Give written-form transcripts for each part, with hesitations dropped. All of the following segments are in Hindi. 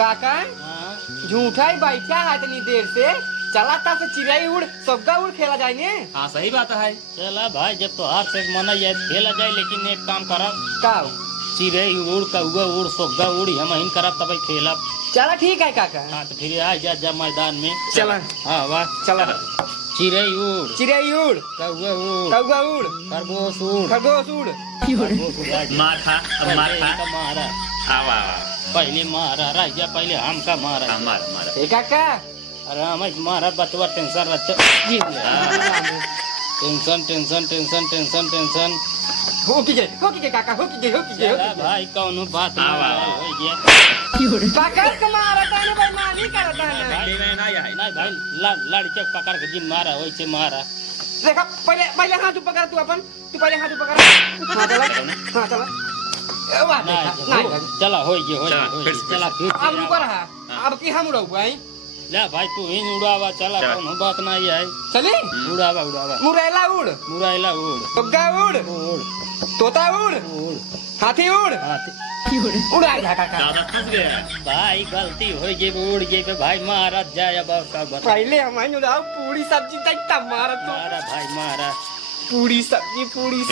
काका झूठा ही बैठा है इतनी देर से, चला था से चिड़ै उड़ सबका उड़ खेला जाएंगे। हाँ सही बात है। चला भाई जब तो हाथ से मना जाए खेला जाए, लेकिन एक काम करब का चिड़ै उड़ कौआ उड़ सोगा उड़ हम ही करब तब खेला। चला ठीक है काका। हाँ तो फिर आ जा मैदान में। चला हाँ वाह चला। चिड़ै उड़ कौआ उड़ खरगोश उड़ मार खा अब मार खा मारा आवा पहले मारा राजा पहले हमका मारा मार काका। अरे हमें मारा बतवा टेंशन रहता टेंशन हो की गए काका हो की गए भाई कौन बात काका के मारा ताने भाई मानी करता है नहीं भाई लड़के पकड़ के जिन मारा वैसे मारा। देखा पहले हाथ पकड़ तू अपन, तू पहले हाथ पकड़। हां चला वाह नहीं चला हो गया चला अब ऊपर है अब की हम उड़ाऊ भाई। ले भाई तू ही उड़ावा चला कौन बात नहीं है। चली उड़ावा मुरैला उड़ उड़ा उड़ तोता उड़ हाथी उड़ उड़ा जा काका। ज्यादा फंस गया भाई गलती हो गई उड़ गई भाई मारा जाए। अब पहले हम उड़ाओ पूरी सब्जी तक मारा तो मारा भाई मारा पूरी सब्जी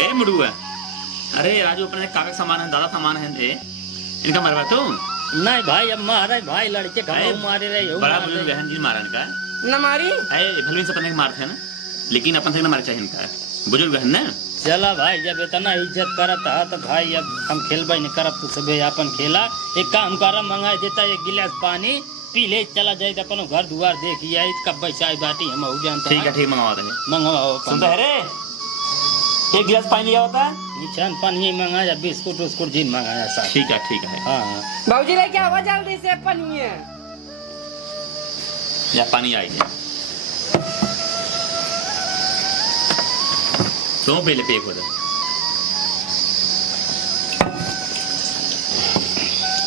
ए मुड़ुआ। अरे राजू अपने काका सामान है, दादा सामान है, इनका मरवा तो नहीं भाई अब मारा भाई लड़के मारे रहे बड़ा बुजुर्ग बहन जी मारा इनका न मारी भले से पता मारते हैं ना, लेकिन अपन से न मारे चाहिए इनका बुजुर्ग बहन ना। चला भाई जब इतना इज्जत करता है तो भाई अब हम खेलबे नहीं करब तो सब अपन खेला। एक काम कर मंगा देता एक गिलास पानी पी ले चला जाए अपन घर दुआर देखिए कब चाय बाटी हम जानते। ठीक है ठीक मंगवा दे मंगवाओ सुनता है रे एक गिलास पानी लिया होता है निशान पानी मंगाया बिस्कुट उस्कुट जिन मंगाया सब। ठीक है हाँ बाबूजी लेके आवा जल्दी से पानी है या पानी आई है तो पहले पे हो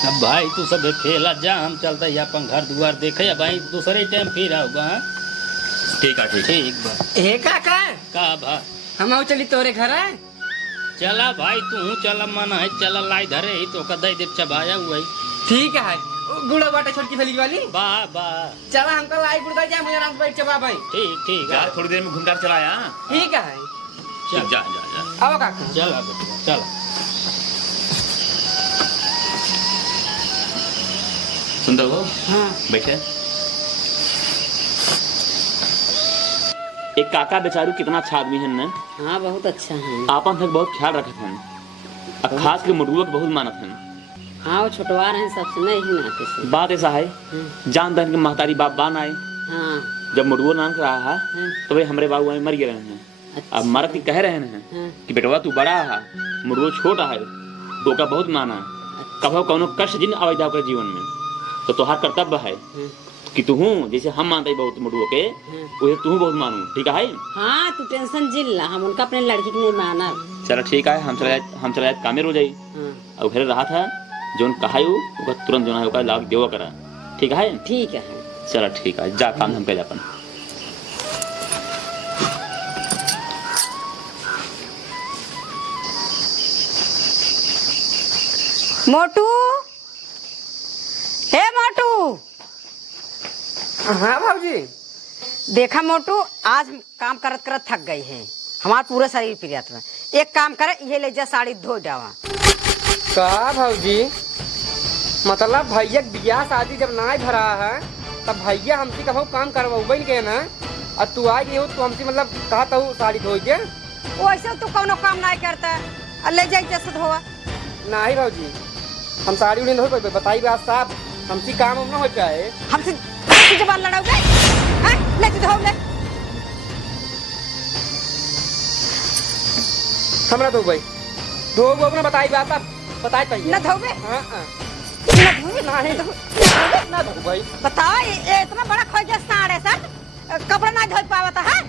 अब भाई तू सब खेला जा हम चलता है अपन घर दुआर देखे भाई दूसरे टाइम फिर आओगा। ठीक है ठीक बा ए काका का भा हम आओ चली तोरे घर है। चला भाई तू चला मन है चला लाई धरे ही तो कदई देव चबाया हुआ है। ठीक है गुड़ा बाटा छोटकी थैली वाली बा चला हमको लाई गुड़ा जा मुझे आराम से बैठ चबा भाई। ठीक यार थोड़ी देर में घूमकर चला आया। ठीक है जा आओ काका चला बेटा चला सुनते हो हाँ बैठे एक काका बेचारू कितना अच्छा आदमी है ना। हाँ बहुत अच्छा है। आपन तक बहुत ख्याल रखत हैं खास के मुर्गुआ के बहुत मानत हैं। हाँ वो छोटवार हैं सबसे नहीं ही नाते से। बात ऐसा है जान दहन के महतारी बाप बान आए हाँ जब मुर्गुआ नाम रहा है तो वे हमारे बाबू मर गए हैं। अब मरद कह रहे हैं कि बेटवा तू बड़ा है मुर्गुआ छोटा है तो का बहुत माना कभो कौनो कष्ट जिन आवेदा कर जीवन में तो तुहार कर्तव्य है कि तू हूँ जैसे हम मानते बहुत मुर्गुआ के वैसे तू बहुत मानू। ठीक है हाँ तू टेंशन जिल ला हम उनका अपने लड़की की नहीं माना। चलो ठीक है हम चले जाए कामे रो जाई और फिर रहा था जोन कहा तुरंत जो है लाग देवा करा। ठीक है चलो ठीक है जा काम हम कर अपन। मोटू हे मोटू। हाँ भाजी देखा मोटू आज हम काम करत करत थक गई है हमारा पूरा शरीर पिरियत में। एक काम करे ये ले जा साड़ी धो डावा। का भाजी मतलब भैया बियाह शादी जब ना भरा है तब भैया हमसे कहो काम करवाऊ के ना और तू आई नहीं हो तो हमसे मतलब कहा था साड़ी धो के वैसे तू कोनो काम नहीं करता ले जाए जैसे धोआ। नहीं भाजी हम साड़ी उड़ी नहीं हो बताई बात साहब हमसे काम हम ना हो पाए। हमसे जबान लड़ाओगे ले धो ले हमरा दो भाई दो अपना बताई बात साहब बताए चाहिए न धोबे। हाँ ना धो भाई बताओ ये इतना बड़ा खोज साड़े सर कपड़ा ना धो पावत है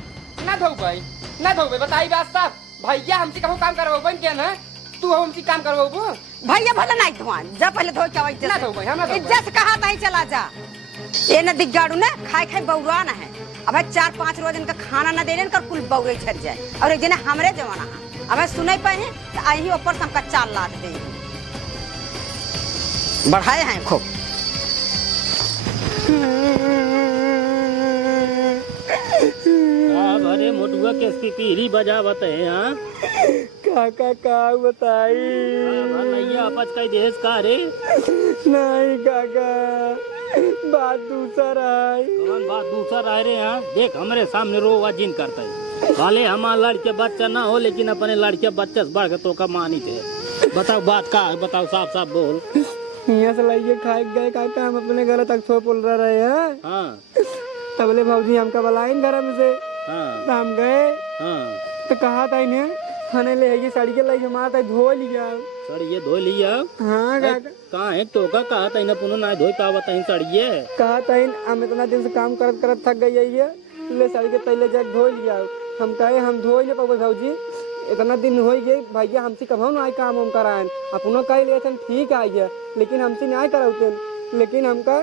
ना धो भाई बताई बात साहब भैया हमसे कहो काम करवाऊ क्या ना तू हमसे काम करवाऊ भैया भले नहीं धोवान जा पहले धो के ना धो भाई हम ना धो इज्जत कहा नहीं चला जा ये न दिग्गाड़ू ने खाए बउरा न है। अब 4-5 रोज इनका खाना न दे कर कुल बउरे छट जाए और एक दिन हमरे जमाना है अब सुने पाए तो आई ऊपर से हमका चाल लाद दे बढ़ाए हैं खूब। अरे मोटुआ के पीरी बजावत है हाँ काका का बताई भैया आपस का देश का रे नहीं काका बात दूसरा है। कौन बात दूसरा है रे यहाँ देख हमारे सामने रोवा जिन करता है भले हमारा लड़के बच्चा ना हो लेकिन अपने लड़के बच्चे से बढ़ के तो का मानी थे। बताओ बात का है, बताओ साफ साफ बोल। यहाँ से लाइए खाए गए काका हम अपने घर तक सो पुल रहे हैं। हाँ तबले भाजी हमका बुलाइन घर में से हाँ तो हम गए हाँ तो कहा था इन्हें खाने ले आइए साड़ी के लाइए हमारा धो लिया। सड़िए धो लिया हाँ काका कहाँ है तो का कहा था इन्हें पुनः ना धोई पावत है सड़िए कहा था हम इतना दिन से काम करत करत थक गई है ले साड़ी के तैले जाके धो लिया। हम कहे हम धो ले पाबे भाजी इतना दिन हो गए भैया हमसे कहो ना काम हम कराए अपनो कह लिया ठीक आई है लेकिन हमसे नहीं कराते लेकिन हमका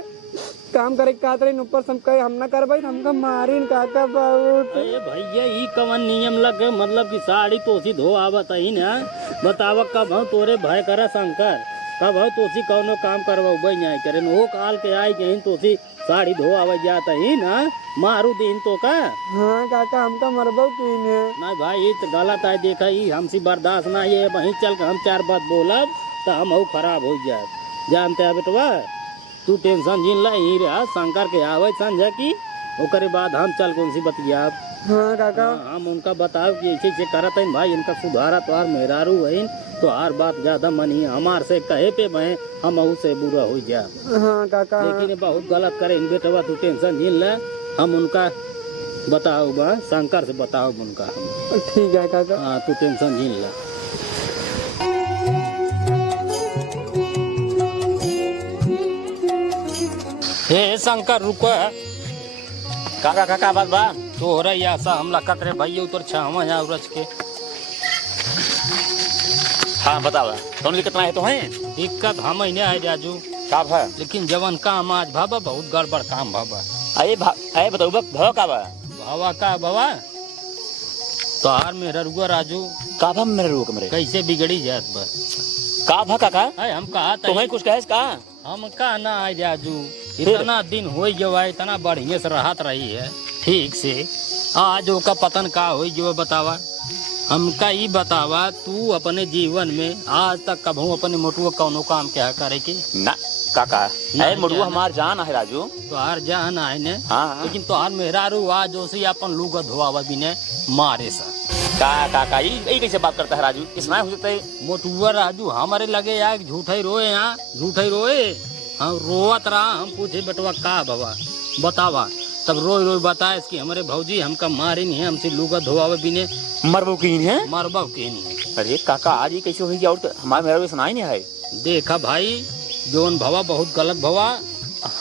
काम करे कातरे ऊपर से हम कहे हम ना करबे हमका मारिन काका बहुत। अरे भैया ई कवन नियम लग मतलब कि साड़ी तोसी धो आवत ही ना बताव कब हम तोरे भय करा शंकर कब हम तोसी कौनो काम करवा नहीं करे वो काल के आई के तोसी साड़ी धो आवे जाता ही ना मारू दिन तो का। हाँ काका हमका मरबो की ने ना भाई ये तो गलत है देखा ही हमसे बर्दाश्त ना ये वहीं चल के हम चार बात बोलब तो हम खराब हो जाए जानते है बेटवा तू टेंशन जिन ला ही रहा शंकर के आवे समझा की ओकरे बाद हम चल कौन सी बतिया। हाँ काका हम उनका बताओ कि ऐसे ऐसे करत है भाई इनका सुधारा तो मेहरारू है तो हर बात ज्यादा मनी हमार से कहे पे मैं हम से बुरा हो जा। हाँ काका लेकिन बहुत गलत करे बेटवा तू टेंशन झील ले हम उनका बताओ बा शंकर से बताओ उनका हम ठीक है काका। हाँ तू टेंशन झील ले। हे शंकर रुको काका काका बात बा तो हो रही ऐसा हमला कतरे भैया उतर छावा यहाँ उरच के। हाँ बताओ कौन दिक्कत ना है तो है दिक्कत हम ही है राजू का है लेकिन जवन काम आज भाबा बहुत गड़बड़ काम भाबा। अरे बताओ भाव का बा भावा का बाबा तो हार में रुआ राजू का भा मेरे रुक मेरे कैसे बिगड़ी जात बा का भा काका है हम कहा था तुम्हें कुछ कहे का हम का ना आए राजू इतना दिन हो गया इतना बढ़िया से राहत रही है ठीक से आज का पतन का हो जो बतावा हमका ही बतावा तू अपने जीवन में आज तक कभू अपने मोटुआ कौनो काम क्या करे की ना काका ना अरे मुर्गू जाना। हमार जान है राजू तोहार जान आए ने हाँ लेकिन तोहार मेहरारू आज उसी अपन लूग धोआवा बिने मारे सा का काका ये कैसे बात करता है राजू किसना हो सकता है मोटुआ राजू हमारे लगे यार झूठे रोए यहाँ झूठे रोए हम रोवत रहा हम पूछे बेटवा का बाबा बतावा तब रोई रोई बताए कि हमारे भौजी हमका मारे नहीं है हमसे लूगा धोआवे बिने मरबो की है मरबा के नहीं है। अरे काका आज ये कैसे होगी और हमारे मेरा सुना ही नहीं है देखा भाई जोन भवा बहुत गलत भवा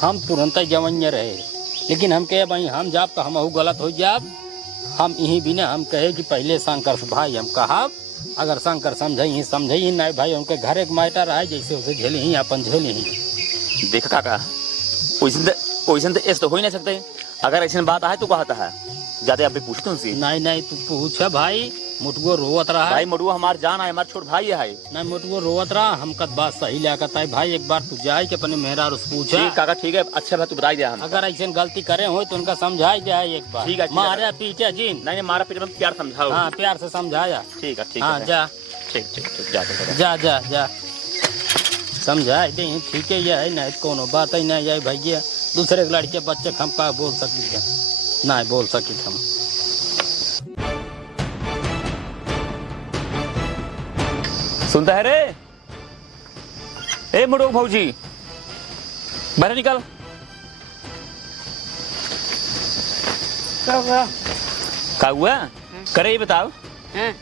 हम तुरंत जवन्य रहे लेकिन हम कहे भाई हम जाब तो हम गलत हो जाब हम यही बिना हम कहे कि पहले शंकर से भाई हम कहा अगर शंकर समझे ही नहीं भाई उनके घर एक मैटर है जैसे उसे झेली ही अपन झेली ही। देख काका वैसे तो ऐसे तो हो ही नहीं सकते अगर ऐसी बात आए तो कहता है ज्यादा अभी पूछते उनसे नहीं तू पूछ भाई मुटगो रोवत रहा भाई मुर्गू हमार जान है हमारा छोट भाई है नहीं मुटगो रोवत रहा हमका बात सही लागत है भाई एक बार तू जाए कि अपने मेहरारू से पूछा ठीक काका ठीक है अच्छा भाई तू बता दिया हम अगर ऐसे गलती करे हो तो उनका समझाई जाए एक बार ठीक है, ठीक है। मारे पीछे जीन नहीं मारा पीछे में प्यार समझाओ हाँ प्यार से समझाया ठीक है ठीक हाँ है जा ठीक ठीक ठीक जा जा जा जा जा समझाए दे ठीक है यह है नहीं कोनो बात ही नहीं है भैया दूसरे के लड़के बच्चे हम का बोल सकी थे नहीं बोल सकी हम सुनता है रे ए मुड़ो भौजी बाहर निकल का हुआ करे ये बताओ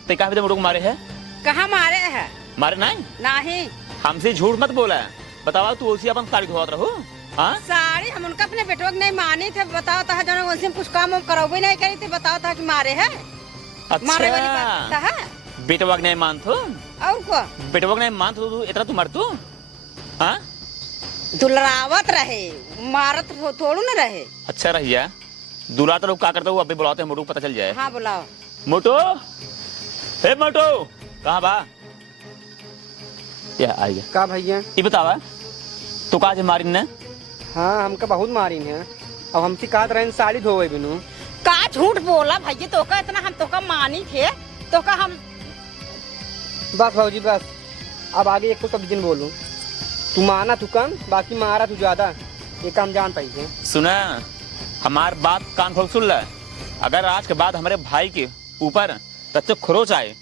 ते कहा मुड़ो को मारे है कहाँ मारे है मारे नहीं नहीं हमसे झूठ मत बोला बताओ तू उसी अपन साड़ी धोत रहो हाँ साड़ी हम उनका अपने बेटवा के नहीं मानी थे बताओ था जो उनसे कुछ काम हम करावे नहीं करी थी बताओ था कि मारे है मारे वाली बात अच्छा है बेटवा नहीं मान तो और को बेटवा नहीं मान तो इतना तू मर तू हाँ दुलरावत रहे मारत थोड़ू न रहे। अच्छा रहिया दूल्हा तो लोग क्या करते हो अभी बुलाते हैं मोटू को पता चल जाए हाँ बुलाओ मोटो हे मोटो कहाँ बा यह आ गया का भैया ये बतावा तो कहा मारी ने हाँ हमका बहुत मारी है। अब हमसे कहत रहे साड़ी धोवे बिनु। का झूठ बोला भैया, तो का इतना हम तो का मानी थे, तो का हम बस भाजी बस, अब आगे एक तो सब दिन बोलूं। तू माना तू कम, बाकी मारा तू ज्यादा, ये काम जान पाई है। सुना, हमार बात कान खोल सुन ले। अगर आज के बाद हमारे भाई के ऊपर तच्चे खरोच आए,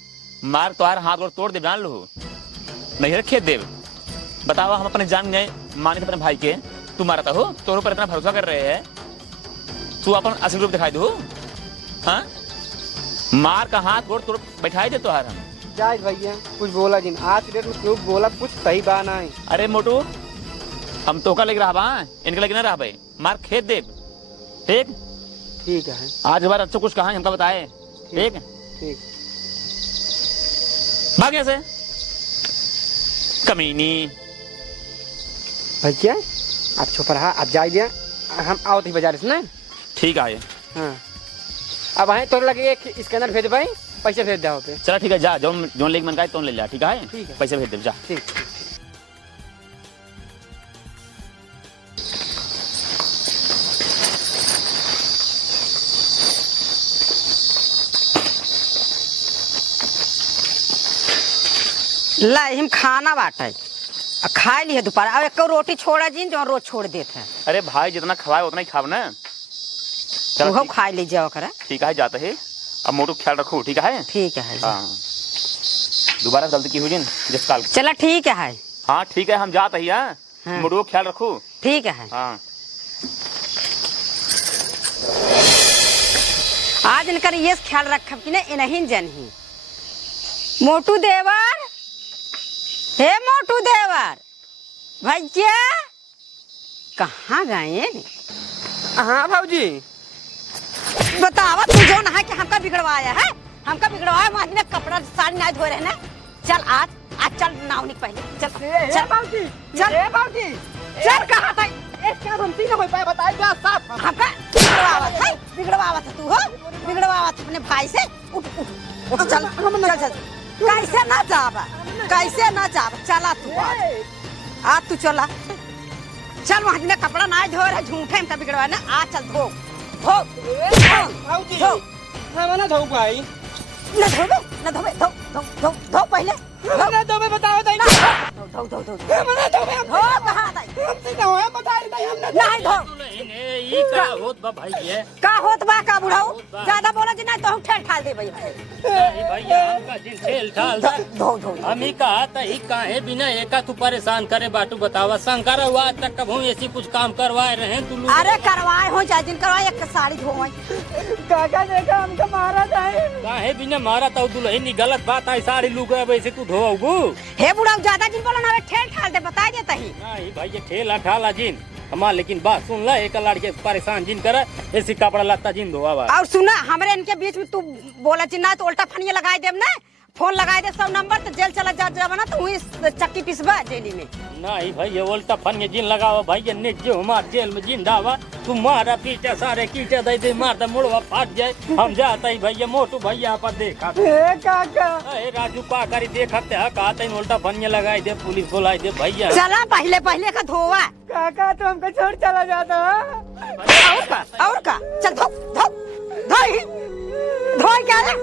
मार तुम्हारा हाथ गोड़ तोड़ दे, जान लो नहीं रखे देव। बताओ, हम अपने जान गए माने अपने भाई के, तू मारता हो, तोर ऊपर इतना भरोसा कर रहे हैं, तू अपन असली रूप दिखाई दो। हाँ, मार का हाथ गोड़ तोड़ बैठाई दे तुहार हम। जाए भैया कुछ बोला जिन, आज डेट में क्यों बोला कुछ सही बात है। अरे मोटू, हम तो का लग रहा बा, इनके लगे ना रहा भाई, मार खेत दे। ठीक ठीक है, आज बार अच्छा कुछ कहा हमका बताए। ठीक ठीक। भाग यहाँ से कमीनी। भैया आप छुप रहा, आप जाए दिया, हम आओ थी बाजार से ना। ठीक है, हाँ अब आए तो लगे एक स्कैनर भेज भाई, पैसे भेज दो पे। चला ठीक है, जा जोन जोन लेके मन का तो ले लिया। ठीक है, ठीक है, पैसे भेज दे, जा। ठीक। ला हम खाना बाटे खाए लिए दोपहर, अब एक रोटी छोड़ा जिन जो रोज छोड़ देते हैं। अरे भाई जितना खवाए उतना ही खाव ना। वो खा लीजिए ओकरा। ठीक है, जाते है। अब मोटू ख्याल रखो। ठीक है, ठीक है। हाँ, दोबारा गलती की हुई जिन जिस काल। चला ठीक है। हाँ ठीक है, हम जाते ही। हाँ, मोटू ख्याल रखो। ठीक है। हाँ, आज इनकर ये ख्याल रख कि नहीं जनही। मोटू देवर, हे मोटू देवर भैया कहाँ गए? हाँ भाजी बतावा तू जो नहा के हमका बिगड़वाया है, हमका बिगड़वाया। माही ने कपड़ा साड़ी नहीं धोए रहे ना। चल आज चल नावनी पहले चल चल भाजी, चल भाजी चल कहाँ था? क्या गलती ना हो पाए बताए जा साफ। हमका बिगड़वावा था तू, हो बिगड़वावा था अपने भाई से। उठ उठ उठ चल चल चल। कैसे ना जाबा, कैसे ना जाबा, चला तू आज तू चला चल। वहाँ ने कपड़ा ना धो रहा, झूठे हमका बिगड़वा ना। आज चल धो धो भाजी धो। हम ना धो भाई, ना धोबे ना धोबे, धो धो धो धो पहले धो। ना धोबे बताओ दई ना। धो धो धो हम ना धोबे, धो कहाँ दई? हमसे ना होए बताई दई हम ना। नहीं धो। ई का होत बा भाई ये? का होत बा का बुढ़ाऊ? ज्यादा बोला जी नहीं तो हम ठेल ठाल दे भाई। नहीं भैया, हमका जिन खेल ठाल दा। धो धो। हम ही कहा था ही काहे बिना एका तू परेशान करे बाटू बतावा। शंकर हुआ आज तक कब ऐसी कुछ काम करवाए रहे तू लोग? अरे करवाए हो जाए जिन करवाए, एक साड़ी धोए। काका देखा हमका मारा जाए। काहे बिना मारा तो दुल्हन गलत बात है। साड़ी लूग वैसे तू धोओगू? हे बुढ़ाऊ ज्यादा जिन बोला ना ठेल ठाल दे, बता देता ही। नहीं भैया, ठेला ठाला जिन हमार, लेकिन बात सुन ला, एक लड़के परेशान जिन करे ऐसी कपड़ा लत्ता जिन धोआ। और सुना, हमरे इनके बीच में तू बोला चिन्ना तो उल्टा फनिया लगाए देब ना, फोन लगाए दे सब नंबर, तो जेल चला जाबा ना, तो वही चक्की पिसबा जेली में। नहीं भैया, उल्टा फनिया जिन लगावा भैया, निज हमार जेल में जिन डावा। तू मारा पीटे सारे कीटे दे दे, मार दे मुड़वा फाट जाए। हम जाता ही भैया, मोटू भैया पर देखा काका राजू पा करी देखते है, कहते उल्टा फनिया लगाई दे, पुलिस बुलाई दे भैया। चला पहले पहले का धोवा। काका तो हमको छोड़ चला जाता। और का चल धो धो धो धो क्या रे?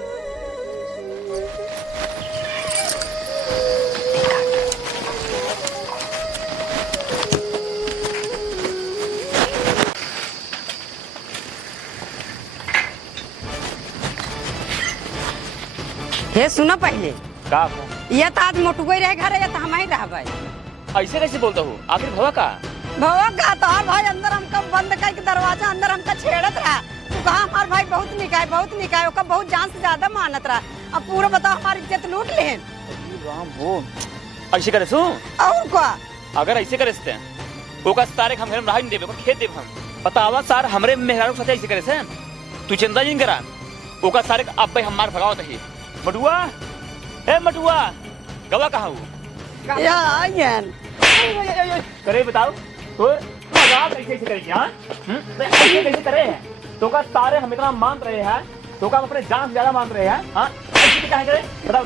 हे सुनो पहले, का ये तो आज मोटुए रहे घर, ये तो हम ही रहबे। ऐसे कैसे बोलता हूँ? आखिर भवा का भवा का तो भाई अंदर हमका बंद करके दरवाजा अंदर हमका छेड़त रहा। तू कहा हमार भाई बहुत निकाय बहुत निकाय, ओका बहुत जान से ज्यादा मानत रहा। अब पूरा बताओ हमारी इज्जत लूट लेन। राम वो ऐसे करे सु? और का अगर ऐसे करे से ओका सारे हम घर में रह नहीं देबे, को खेत देब हम। बतावा सार हमरे मेहरारू साथे ऐसे करे से तू चिंता जिन करा। ओका सारे अब भाई हमार भगावत है। मटुआ, ए मटुआ, गवा कहाँ हूँ? यार करे बताओ तो मजाक कैसे करे क्या? ऐसे कैसे करे हैं? तो का सारे हम इतना मान रहे हैं, तो का अपने जान से ज्यादा मान रहे हैं। हाँ ऐसे क्या करे बताओ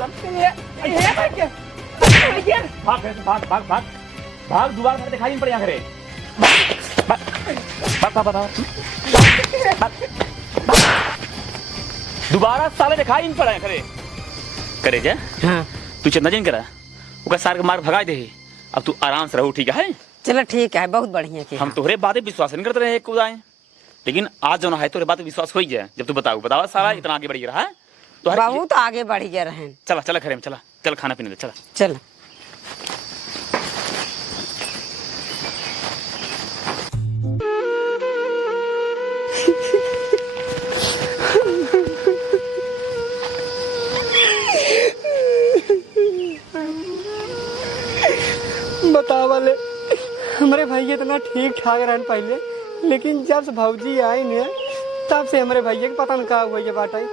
भाग भाग भाग भाग भाग, दोबारा दिखाई नहीं पड़े यहाँ करे। दोबारा साले दिखाई इन पर करे करे जा। हाँ तू चिंता नहीं करा, ओका सार के मार भगा दे। अब तू आराम से रहो, ठीक है? चलो ठीक है, बहुत बढ़िया की हम तोहरे बातें विश्वास नहीं करते रहे खुदाएं, लेकिन आज जो ना है तोहरे बातें विश्वास हो ही जाए। जब तू बतावा सारा इतना आगे बढ़ रहा है तो बहुत आगे बढ़ गया रहे। चला चला खरे में चला, चल खाना पीने दे, चला चल। बता वाले हमारे भाई इतना ठीक ठाक रहन पहले, लेकिन जब से भौजी आई ने तब से हमारे भैया के पता न का हुआ ये बात आई।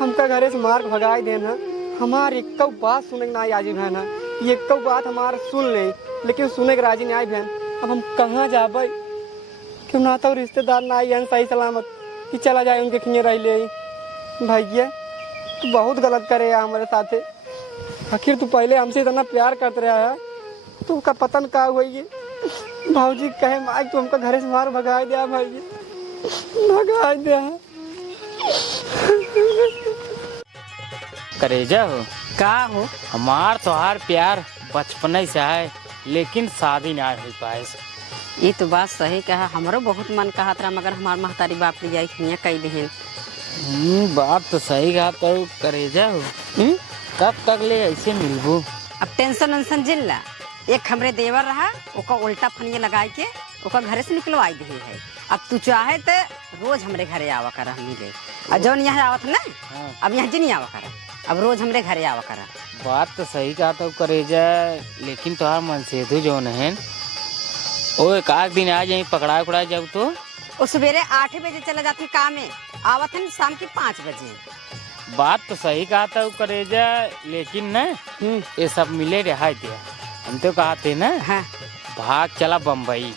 हमका घरे से मार भगाई देना, हमार एक बात सुने के ना आजी बहन है, ये एक बात हमार सुन ले, लेकिन सुने के राजी नहीं आई बहन। अब हम कहाँ जाबे, क्यों ना तो रिश्तेदार ना आई सही सलामत कि चला जाए उनके खिए रह ले। भैया तू बहुत गलत करे हमारे साथे, आखिर तू पहले हमसे इतना प्यार करते रहा है, तू का पतन का हुई है। भाजी कहे माइक तू हमका घरे से मार भगाए दिया, भैया भगाए दिया। करेजा हो का हो? हमार तोहार प्यार बचपन से है, लेकिन शादी ना हो पाए। ये तो बात सही कहा, हमारो बहुत मन कहा था, मगर हमार महतारी बाप ले जाई कई दे। बात तो सही कहा। तो करेजा हो कब तक ले ऐसे मिलबू? अब टेंशन वेंशन जिल्ला, एक हमरे देवर रहा, ओका उल्टा फनिया लगाई के ओका घरे से निकलवाई दे है। अब तू चाहे तो रोज हमरे घरे आवा कर मिले, और जौन यहाँ आवत ना अब यहाँ जी नहीं आवा कर, अब रोज हमरे घरे आवा कर। बात तो सही कहा तो करेजा, लेकिन तोहार मन से तो जो है वो एक आध दिन आ जाए पकड़ा उकड़ा जब तो वो सवेरे 8 बजे चला जाती काम में, आवत है शाम के 5 बजे। बात तो सही कहा था करेजा, लेकिन न ये सब मिले रहा दिया। हम तो कहते ना हाँ। भाग चला बम्बई,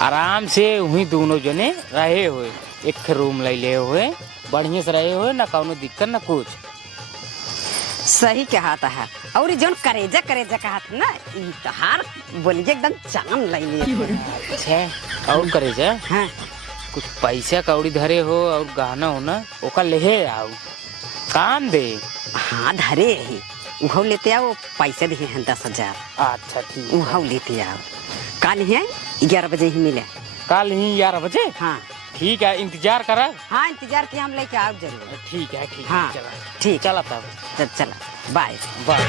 आराम से वहीं दोनों जने रहे हुए, एक रूम ले हुए, बढ़िया से रहे हुए, ना कोनो दिक्कत ना कुछ। सही कहा था है। और ये जौन करेजा करेजा कहा था ना, ई तहार बोलिए एकदम जान ले। अच्छा और करेजा हाँ। कुछ पैसा कौड़ी धरे हो और गहना हो ना, ओका ले आओ, काम दे। हाँ धरे ही उहो लेते आओ, पैसे दे हैं 10,000। अच्छा ठीक, उहो लेते आओ, कल है 11 बजे ही मिले। कल ही 11 बजे? हाँ ठीक है, इंतजार करा। हाँ इंतजार किया, हम लेके आओ जरूर। ठीक है ठीक हाँ है, चला ठीक, चला तब चला बाय बाय।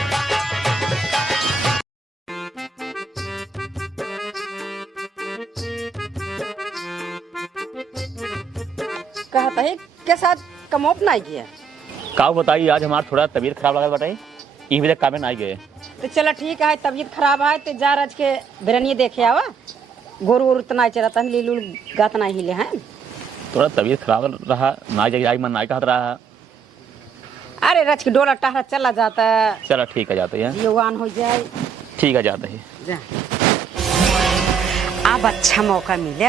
कहा था के साथ कमोप नहीं किया। का बताइए, आज हमारा थोड़ा तबीयत खराब लगा बताइए, इस वजह काम में ना गए। तो चलो ठीक है, तबीयत खराब है तो जा रज के बिरनिए देखे आवा, गोरू वोरू इतना चलाता है, लीलू गात नहीं हिले हैं। थोड़ा तबीयत खराब रहा, ना जाए मन ना कहता रहा। अरे रच के डोला टहरा चला जाता है। चलो ठीक है, जाते हैं। जीवान हो जाए। ठीक है, जाते हैं। जा। अब अच्छा मौका मिले,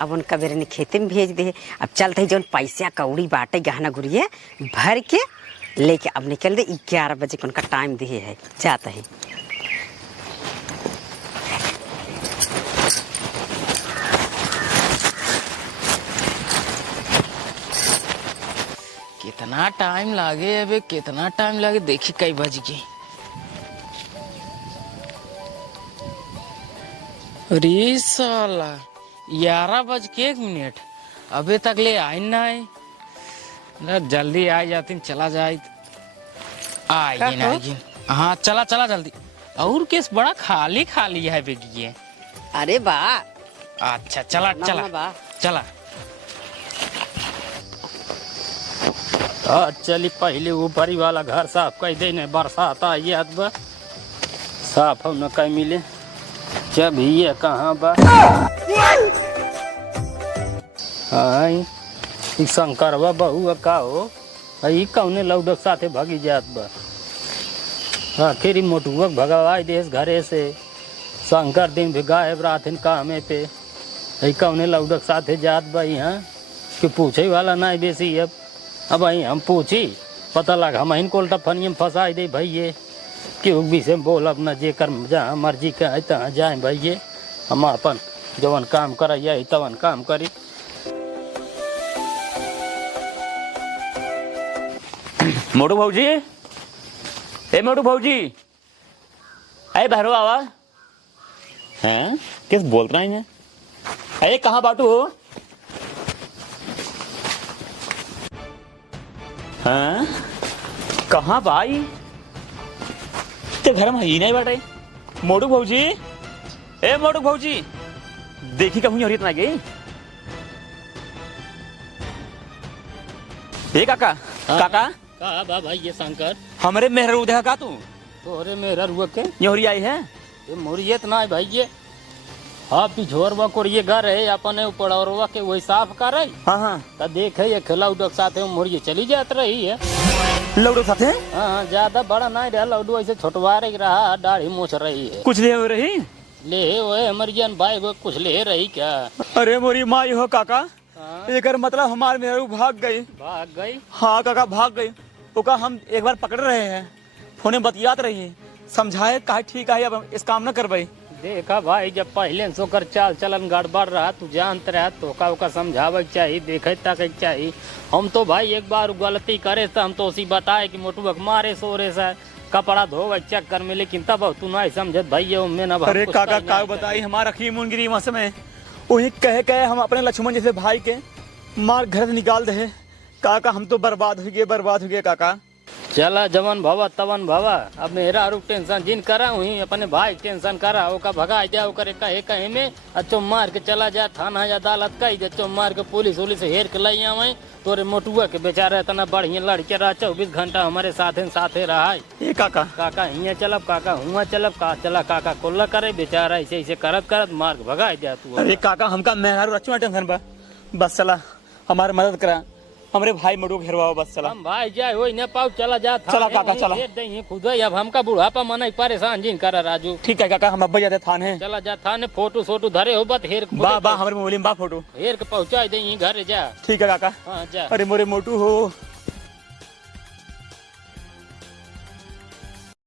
अब उनका बिरनी खेती में भेज दे। अब चलते ही जो पैसा कौड़ी बाटे गहना गुड़िया भर के लेके अब निकल दे। 11 बजे को उनका टाइम दे है, जाता है। कितना टाइम लागे अबे, कितना टाइम लागे, देखी कई बज गई। अरे साला 11:01, अबे तक ले आई ना है ना, जल्दी आ जाती चला जाए। आएगी ना आएगी। हाँ चला चला जल्दी। और केस बड़ा खाली खाली है बेगी ये। अरे बा अच्छा चला चला बा चला। चली पहले ऊपरी वाला घर साफ कर देने, बरसात आई बा साफ हो न कहीं मिले। जब ये कहाँ बा आई शंकरवा बहुआ का हो, आई कौने लौडक साथे भागी जात बा। आखिर मोटुआ भगवाई देश घरे से, शंकर दिन भी गायब राथिन कामे पे, आई कौने लौडक साथे जात बा यहाँ कि पूछे वाला ना बेसी। अब आई हम पूछी पता लगा हम इनको उल्टा फनियम फंसाई दे भैये, क्यों भी से बोल अपना जे कर जहाँ मर्जी का है तहाँ जाए भैये, हम अपन जवन काम कर यही तवन काम करी। मोटू भाऊजी, ए मोटू भाऊजी, अरे भैरव आवा हैं, किस बोल रहा है? अरे कहाँ बाटू हो? हैं, कहाँ भाई? ते घर में ही नहीं बैठे। मोटू भाऊजी, ए मोटू भाऊजी, देखी कहूँ और इतना गई। ए काका, काका कहा बा भाई ये शंकर हमारे मेहर उदय का तू तोरे मेरा रुआ के योरी आई है। ये मुरियत ना है भाई ये। हाँ पिछोरवा को ये घर है अपने ऊपर और के वही साफ कर रही। हाँ हाँ तो देखे ये खिला उडक साथे मुर्गी चली जात रही है। लौड़ो साथे हाँ ज्यादा बड़ा नहीं रहा लड्डू ऐसे छोटवा रहा दाढ़ी मोछ रही है। कुछ ले हो रही ले ओए हमारी भाई को कुछ ले रही क्या? अरे मोरी माई हो काका, हाँ, एकर मतलब हमारे मेहरू भाग गई। भाग गई। हाँ काका भाग गई। ओका हम एक बार पकड़ रहे हैं, फोने बतियात रही, समझाए कहा ठीक है अब इस काम न करवाई। देखा भाई जब पहले सोकर चाल चलन गड़बड़ रहा तू जानत रहा तो का समझावे के चाहिए, देखे तक चाहिए। हम तो भाई एक बार गलती करे तो हम तो उसी बताए कि मोटू मारे सोरे से कपड़ा धोवे चक्कर में, लेकिन तब तू नहीं समझत भाई मैं ना। अरे काका का बताई हमारा रखी मुनगिरी मौसम में वही कहे हम अपने लक्ष्मण जैसे भाई के मार घर से निकाल दे। काका हम तो बर्बाद हो गए काका। चला जवन भवा तवन भवा। अब मेरा रुक टेंशन जिन करा हुई अपने भाई टेंशन करा ओका भगा जाओ करे कहे कहे में अच्छो मार के चला जा थाना या अदालत कही दे अच्छो मार के पुलिस उलिस हेर के लाई आवे। तोरे मोटुआ के बेचारा इतना बढ़िया लड़के रहा 24 घंटा हमारे साथे रहा। ये काका काका हिया चलब काका हुआ चलब का चला काका कोल्ला करे बेचारा ऐसे ऐसे करत मार के भगा जा तू। अरे काका हमका मेहरारू रचुआ टेंशन बा, बस चला हमारे मदद करा, हमारे भाई मडू घेरवाओ बस चला। हम भाई जाए हो न पाऊ चला जा चला काका चला। खुद अब हमका बुढ़ापा मना परेशान जिन कर राजू। ठीक है काका हम अब्बा जाते थाने। चला जा थाने फोटो सोटो धरे हो बत हेर बा बा हमारे मोबाइल में बा फोटो हेर के पहुंचा दे घर जा। ठीक है काका। हाँ जा। अरे मोरे मोटू हो